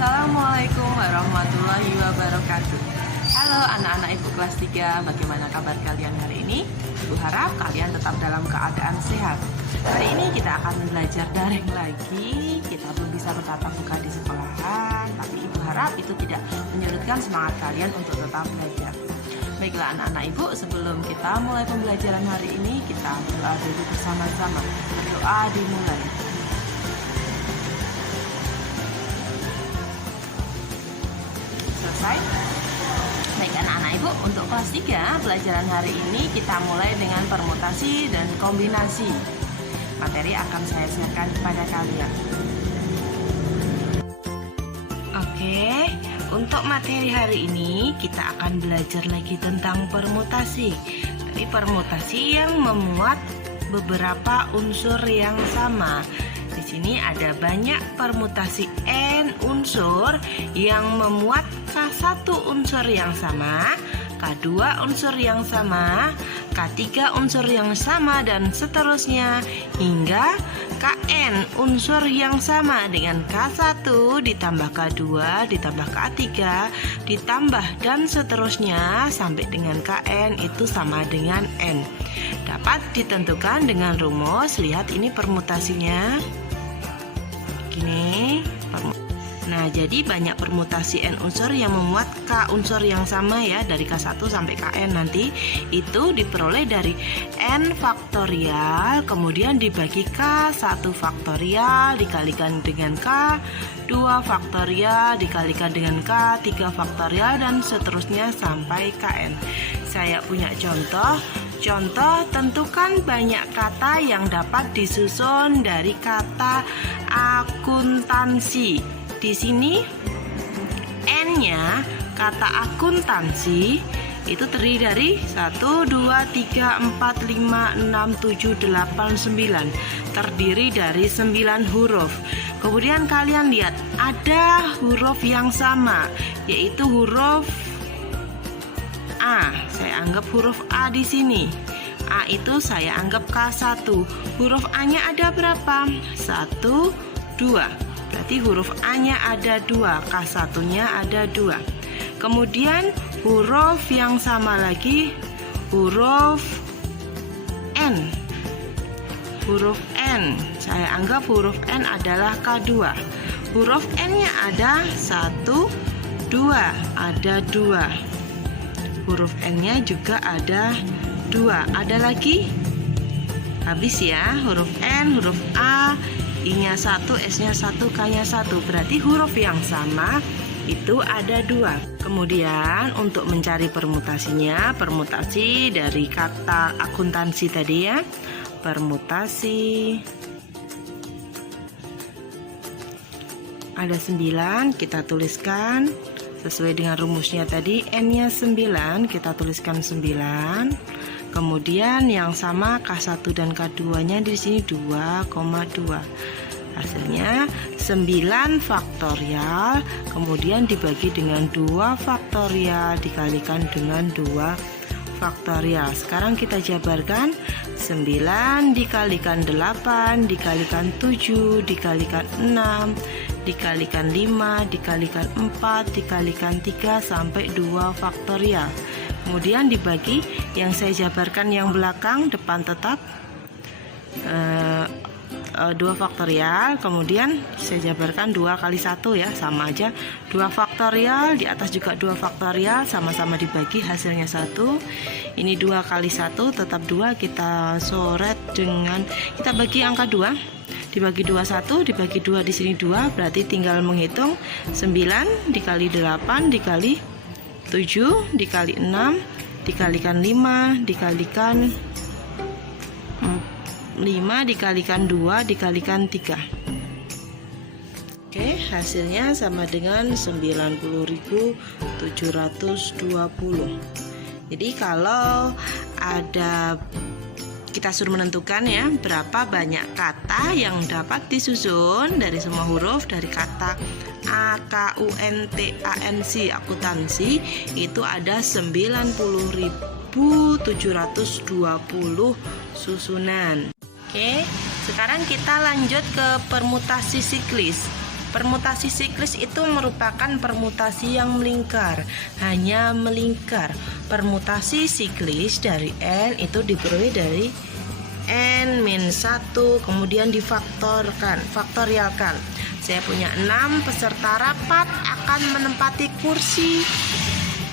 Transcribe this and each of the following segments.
Assalamualaikum warahmatullahi wabarakatuh. Halo anak-anak Ibu kelas 3, bagaimana kabar kalian hari ini? Ibu harap kalian tetap dalam keadaan sehat. Hari ini kita akan belajar daring lagi. Kita belum bisa bertatap muka di sekolahan, tapi Ibu harap itu tidak menyurutkan semangat kalian untuk tetap belajar. Baiklah anak-anak Ibu, sebelum kita mulai pembelajaran hari ini, kita berdoa dulu bersama-sama. Berdoa dimulai. Selesai? Baik anak-anak Ibu, untuk kelas 3 pelajaran hari ini kita mulai dengan permutasi dan kombinasi. Materi akan saya sharekan kepada kalian. Oke, untuk materi hari ini kita akan belajar lagi tentang permutasi. Tapi permutasi yang memuat beberapa unsur yang sama. Di sini ada banyak permutasi N unsur yang memuat K1 unsur yang sama, K2 unsur yang sama, K3 unsur yang sama, dan seterusnya hingga Kn unsur yang sama dengan K1 ditambah K2 ditambah K3 ditambah dan seterusnya sampai dengan Kn itu sama dengan N. Dapat ditentukan dengan rumus. Lihat ini permutasinya. Gini. Nah, jadi banyak permutasi N unsur yang memuat K unsur yang sama ya, dari K1 sampai Kn nanti itu diperoleh dari N faktorial, kemudian dibagi K1 faktorial dikalikan dengan K2 faktorial dikalikan dengan K3 faktorial dan seterusnya sampai Kn. Saya punya contoh. Contoh, tentukan banyak kata yang dapat disusun dari kata akuntansi. Di sini N-nya kata akuntansi itu terdiri dari 1, 2, 3, 4, 5, 6, 7, 8, 9. Terdiri dari 9 huruf. Kemudian kalian lihat ada huruf yang sama, yaitu huruf A. Saya anggap huruf A di sini. A itu saya anggap K1. Huruf A-nya ada berapa? 1, 2. Berarti huruf A-nya ada 2, K1-nya ada 2. Kemudian huruf yang sama lagi, huruf N. Huruf N, saya anggap huruf N adalah K2. Huruf N-nya ada 1, 2, ada 2. Huruf N-nya juga ada 2. Ada lagi? Habis ya, huruf N, huruf A, I-nya 1, S-nya 1, K-nya 1. Berarti huruf yang sama itu ada 2. Kemudian untuk mencari permutasinya, permutasi dari kata akuntansi tadi ya. Permutasi ada 9, kita tuliskan sesuai dengan rumusnya tadi. N-nya 9, kita tuliskan 9. Kemudian yang sama K1 dan K2-nya di sini 2,2. Hasilnya 9 faktorial, kemudian dibagi dengan 2 faktorial dikalikan dengan 2 faktorial. Sekarang kita jabarkan. 9 dikalikan 8 dikalikan 7 dikalikan 6 dikalikan 5 dikalikan 4 dikalikan 3 sampai 2 faktorial. Kemudian dibagi, yang saya jabarkan yang belakang, depan tetap 2 faktorial. Kemudian saya jabarkan 2 kali 1 ya, sama aja 2 faktorial, di atas juga 2 faktorial, sama-sama dibagi, hasilnya 1. Ini 2 kali 1 tetap 2, kita coret dengan, kita bagi angka 2, dibagi 2 1, dibagi 2 di sini 2, berarti tinggal menghitung 9 dikali 8 dikali 7 dikali 6 dikalikan 5 dikalikan 5 dikalikan 2 dikalikan 3. Oke, hasilnya sama dengan 90.720. Jadi kalau ada, kita suruh menentukan ya, berapa banyak kata yang dapat disusun dari semua huruf dari kata akuntansi, akuntansi itu ada 90.720 susunan. Oke, sekarang kita lanjut ke permutasi siklis. Permutasi siklis itu merupakan permutasi yang melingkar, hanya melingkar. Permutasi siklis dari N itu diperoleh dari N-1, kemudian faktorialkan. Saya punya 6 peserta rapat akan menempati kursi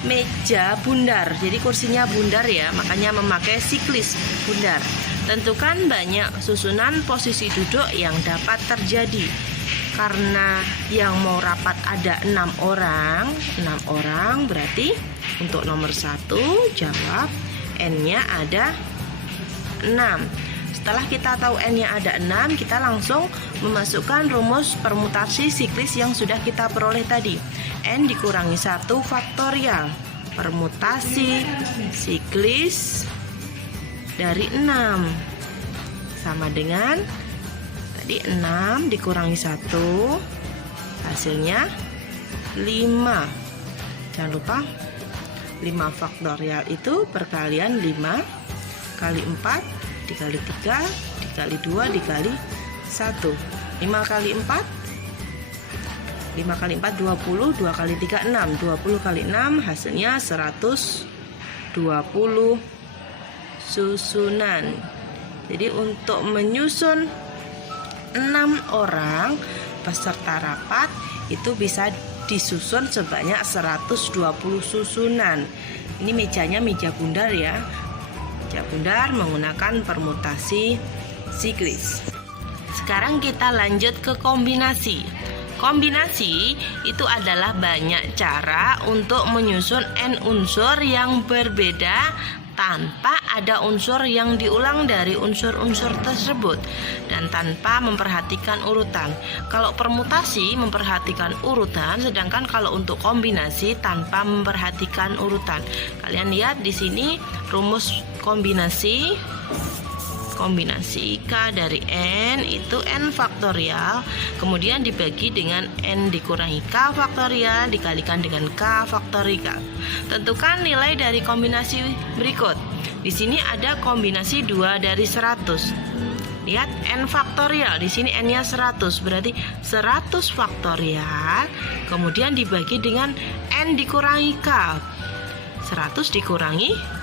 meja bundar. Jadi kursinya bundar ya, makanya memakai siklis bundar. Tentukan banyak susunan posisi duduk yang dapat terjadi. Karena yang mau rapat ada 6 orang, berarti untuk nomor 1 jawab N-nya ada 6. Setelah kita tahu N-nya ada 6, kita langsung memasukkan rumus permutasi siklis yang sudah kita peroleh tadi. N dikurangi 1 faktorial. Permutasi siklis dari 6 sama dengan tadi 6 dikurangi 1, hasilnya 5. Jangan lupa 5 faktorial itu perkalian 5 kali 4 dikali 3 dikali 2 dikali 1. 5 kali 4 20, 2 kali 3 6, 20 kali 6 hasilnya 120 susunan. Jadi untuk menyusun 6 orang peserta rapat itu bisa disusun sebanyak 120 susunan. Ini mejanya meja bundar ya. Meja bundar menggunakan permutasi siklis. Sekarang kita lanjut ke kombinasi. Kombinasi itu adalah banyak cara untuk menyusun N unsur yang berbeda tanpa ada unsur yang diulang dari unsur-unsur tersebut dan tanpa memperhatikan urutan. Kalau permutasi memperhatikan urutan, sedangkan kalau untuk kombinasi tanpa memperhatikan urutan. Kalian lihat di sini rumus kombinasi K dari N itu N faktorial, kemudian dibagi dengan N dikurangi K faktorial dikalikan dengan K faktorial. Tentukan nilai dari kombinasi berikut. Di sini ada kombinasi 2 dari 100. Lihat N faktorial, di sini N-nya 100, berarti 100 faktorial kemudian dibagi dengan N dikurangi K. 100 dikurangi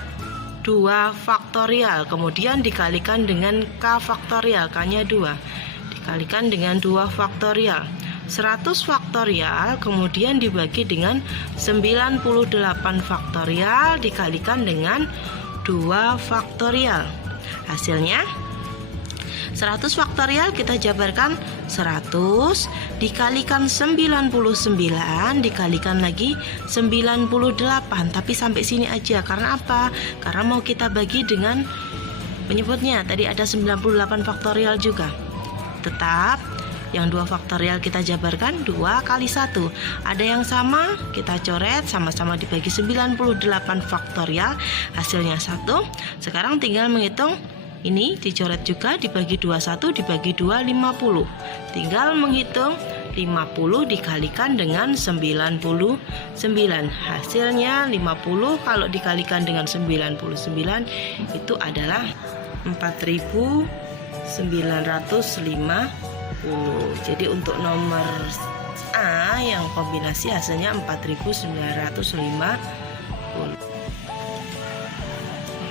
2 faktorial kemudian dikalikan dengan K faktorial, K-nya 2 dikalikan dengan 2 faktorial. 100 faktorial kemudian dibagi dengan 98 faktorial dikalikan dengan 2 faktorial. Hasilnya 100 faktorial kita jabarkan 100 dikalikan 99 dikalikan lagi 98, tapi sampai sini aja. Karena apa? Karena mau kita bagi dengan penyebutnya. Tadi ada 98 faktorial juga. Tetap yang 2 faktorial kita jabarkan 2 kali 1. Ada yang sama, kita coret sama-sama dibagi 98 faktorial, hasilnya 1. Sekarang tinggal menghitung. Ini dicoret juga, dibagi 21 dibagi 2 50. Tinggal menghitung 50 dikalikan dengan 99. Hasilnya 50 kalau dikalikan dengan 99 itu adalah 4950. Jadi untuk nomor A yang kombinasi hasilnya 4950.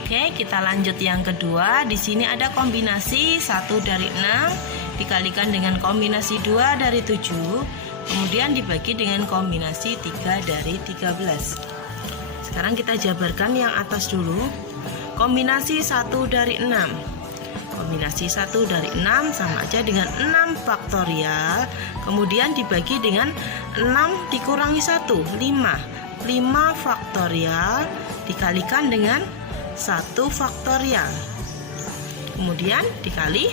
Oke, kita lanjut yang kedua. Di sini ada kombinasi 1 dari 6 dikalikan dengan kombinasi 2 dari 7, kemudian dibagi dengan kombinasi 3 dari 13. Sekarang kita jabarkan yang atas dulu. Kombinasi 1 dari 6. Kombinasi 1 dari 6 sama aja dengan 6 faktorial, kemudian dibagi dengan 6 dikurangi 1, 5. 5 faktorial dikalikan dengan 1 faktorial, kemudian dikali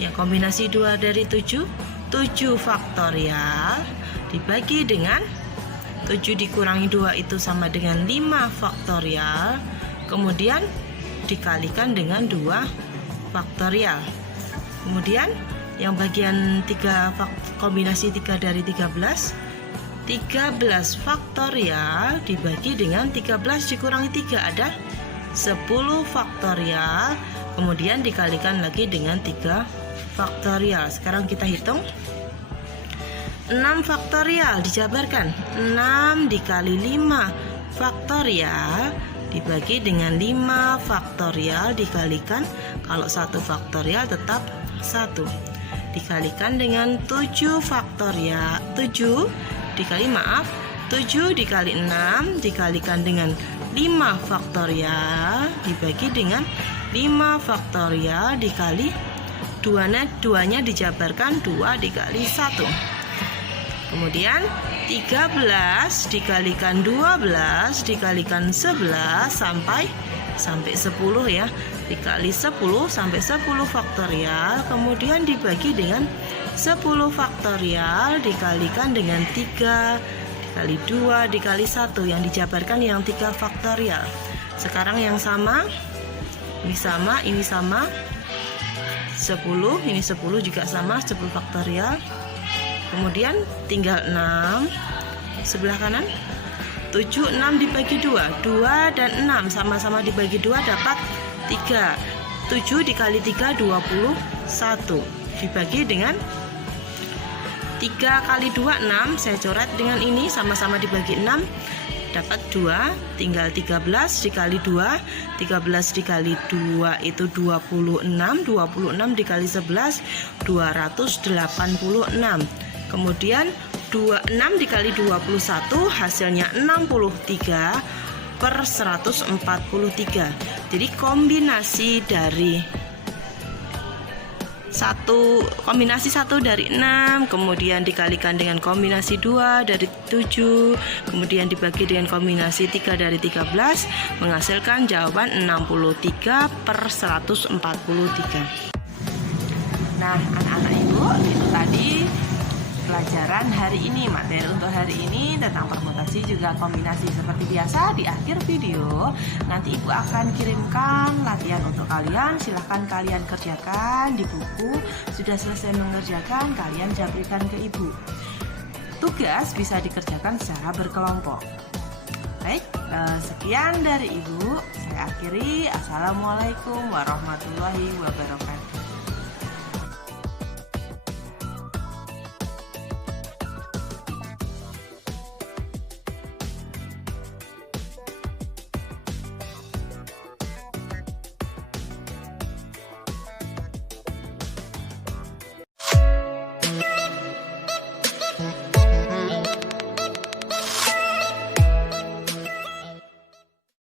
yang kombinasi 2 dari 7, 7 faktorial dibagi dengan 7 dikurangi 2 itu sama dengan 5 faktorial, kemudian dikalikan dengan 2 faktorial. Kemudian yang bagian 3 kombinasi 3 dari 13 faktorial dibagi dengan 13 dikurangi 3 ada 10 faktorial, kemudian dikalikan lagi dengan 3 faktorial. Sekarang kita hitung 6 faktorial dijabarkan. 6 dikali 5 faktorial dibagi dengan 5 faktorial dikalikan, kalau 1 faktorial tetap 1, dikalikan dengan 7 faktorial. 7 dikali 7 dikali 6 dikalikan dengan 5 faktorial dibagi dengan 5 faktorial dikali 2-nya dijabarkan 2 dikali 1. Kemudian 13 dikalikan 12 dikalikan 11 sampai 10 ya. Dikali 10 sampai 10 faktorial, kemudian dibagi dengan 10 faktorial dikalikan dengan 3 dikali 2 dikali 1, yang dijabarkan yang 3 faktorial. Sekarang yang sama, ini sama, ini sama. 10, ini 10 juga sama, 10 faktorial. Kemudian tinggal 6 sebelah kanan. 7, 6 dibagi 2 dan 6 sama-sama dibagi 2 dapat 3. 7 dikali 3 21 dibagi dengan 3 kali 2 6. Saya coret dengan ini, sama-sama dibagi 6 dapat 2. Tinggal 13 dikali 2, 13 dikali 2 itu 26. 26 dikali 11 286. Kemudian 26 dikali 21 hasilnya 63 per 143. Jadi kombinasi dari kombinasi 1 dari 6, kemudian dikalikan dengan kombinasi 2 dari 7, kemudian dibagi dengan kombinasi 3 dari 13, menghasilkan jawaban 63 per 143. Nah, anak-anak ibu, itu tadi pelajaran hari ini. Materi untuk hari ini tentang permutasi juga kombinasi. Seperti biasa, di akhir video nanti ibu akan kirimkan latihan untuk kalian. Silahkan kalian kerjakan di buku. Sudah selesai mengerjakan, kalian jabarkan ke ibu. Tugas bisa dikerjakan secara berkelompok. Baik, sekian dari ibu. Saya akhiri. Assalamualaikum warahmatullahi wabarakatuh.